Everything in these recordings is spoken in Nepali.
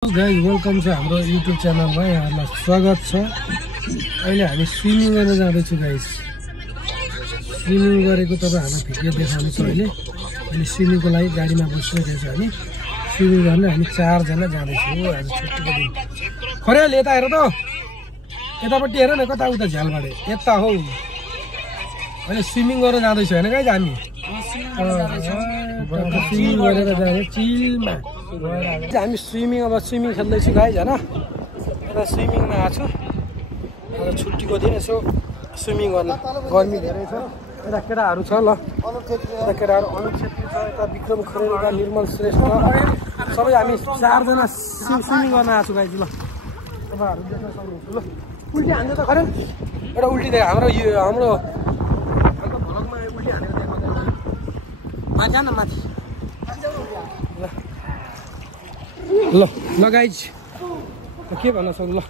गाइज वेलकम छ हाम्रो युट्युब च्यानलमा यहाँहरूलाई स्वागत छ। अहिले हामी स्विमिङ गर्न जाँदैछौँ गाइज। स्विमिङ गरेको तपाईँहरूलाई भिडियो देखाउने छु अहिले। अनि स्विमिङको लागि गाडीमा बसिरहेको छ हामी। स्विमिङ गर्न हामी 4 जना जाँदैछौँ आज छुट्टीको दिन। खरेल यता हेर त, यतापट्टि हेर न, कता उता झ्यालबाडे यता हो। अहिले स्विमिङ गर्न जाँदैछौँ होइन गाइज हामी। स्विमिङ गरेर जाने चिलमा हामी स्विमिङ खेल्दैछु गाइज होइन। यता स्विमिङमा आएको छु। अब छुट्टीको दिन यसो स्विमिङ गर्न, गर्मी धेरै छ। यता केटाहरू छ ल, यता केटाहरू अनुप छेत्री छ, यता विक्रम खरेल, यता निर्मल श्रेष्ठ, सबै हामी 4 जना स्विमिङ गर्न आएको छु गाइज। ल तपाईँहरू देख्न सक्नुहुन्छ। ल उल्टी हान्दै त खरेल, एउटा उल्टी देख हाम्रो भ्लगमा उल्टी हानेर देखाउँदैन। माथि जान माथि। ल ल गाइज के भन्न सक्नु। ल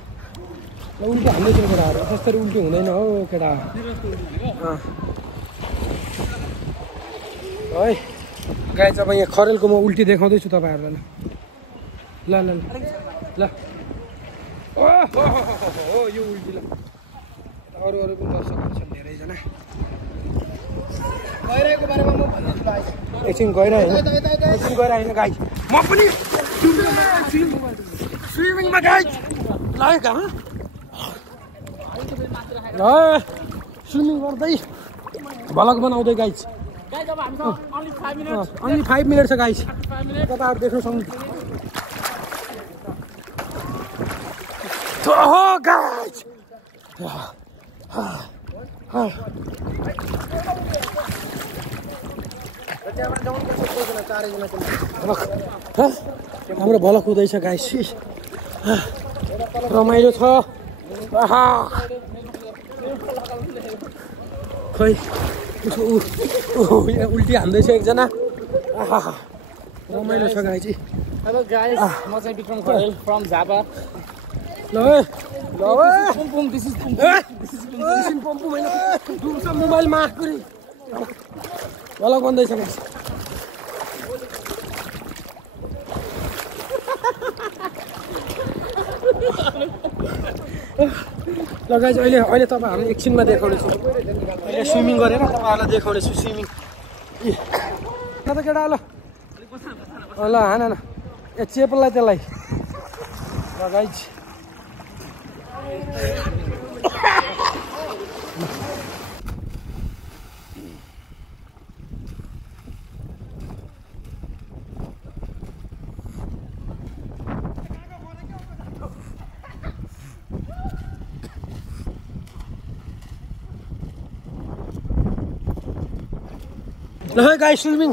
ल उल्टी हान्दैछ केटाहरू, त्यसरी उल्टी हुँदैन हो केटा है गाइज। अब यहाँ खरेलको म उल्टी देखाउँदैछु तपाईँहरूलाई। ल ल ल ल हो यो उल्टी। ल अरू पनि दर्शकहरू छन् धेरैजना। गइरहेको बारेमा म भन्दैछु ल। एकछिन गइरहेन गाइज, म पनि स्विमिङमा गाइज लागेको ल स्विमिङ गर्दै भ्लग बनाउँदै गाइज। अन्ली 5 मिनट छ गाइज। तपाईँहरू देख्न सक्नुहुन्छ गाइज। हाम्रो भलक हुँदैछ गाइस, रमाइलो छ। खै उल्टी हान्दैछ एकजना। रमाइलो छ गाइस। हेलो गाइस, म चाहिँ विक्रम खरेल फ्रम झापा। ल मोबाइलमा आफै भलक बन्दैछ गाइस। ल गाइज अहिले तपाईँहरू एकछिनमा देखाउनेछु। अहिले स्विमिङ गरेर तपाईँहरूलाई देखाउनेछु स्विमिङ। त केटा ल ल हान न ए चेपलाई त्यसलाई। ल गाइज ल गाइस स्विमिङ।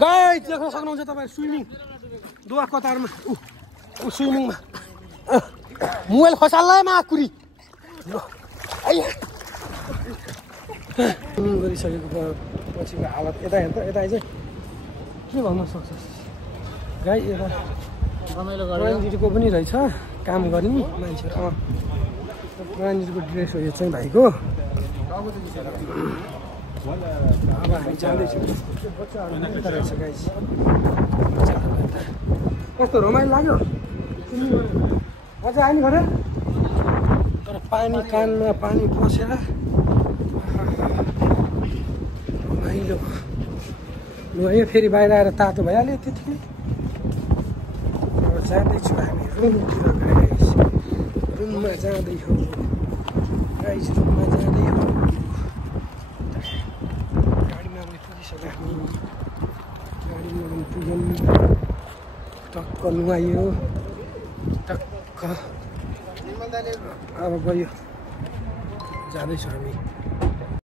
गाइस देख्न सक्नुहुन्छ तपाईँ स्विमिङ दुवा कतारमा स्विमिङमा मोबाइल खसाल्लामा आकुरी। स्विमिङ गरिसकेको पछिको हालत यता हेर्दा यता चाहिँ के भन्न सक्छ गाई। यता प्रधानजीको पनि रहेछ काम गर्ने मान्छेहरू। प्रधानजीको ड्रेस हो यो चाहिँ भाइको। अब हामी जाँदैछौँ। यता रहेछ गाई। कस्तो रमाइलो लाग्यो अझ आयो घर। तर पानी कानमा पानी पसेर रमाइलो। लु फेरि बाहिर आएर तातो भइहाल्यो त्यतिकै। जाँदैछु हामी रुमतिर गाइस। रुममा जाँदैछौँ गाइस, रुममा जाँदैछौँ। गाडीमा पनि पुगिसक्यो हामी। गाडीमा पनि पुग्यौँ। टक्क नुहाइयो टक्क। अब गयो जाँदैछौँ हामी।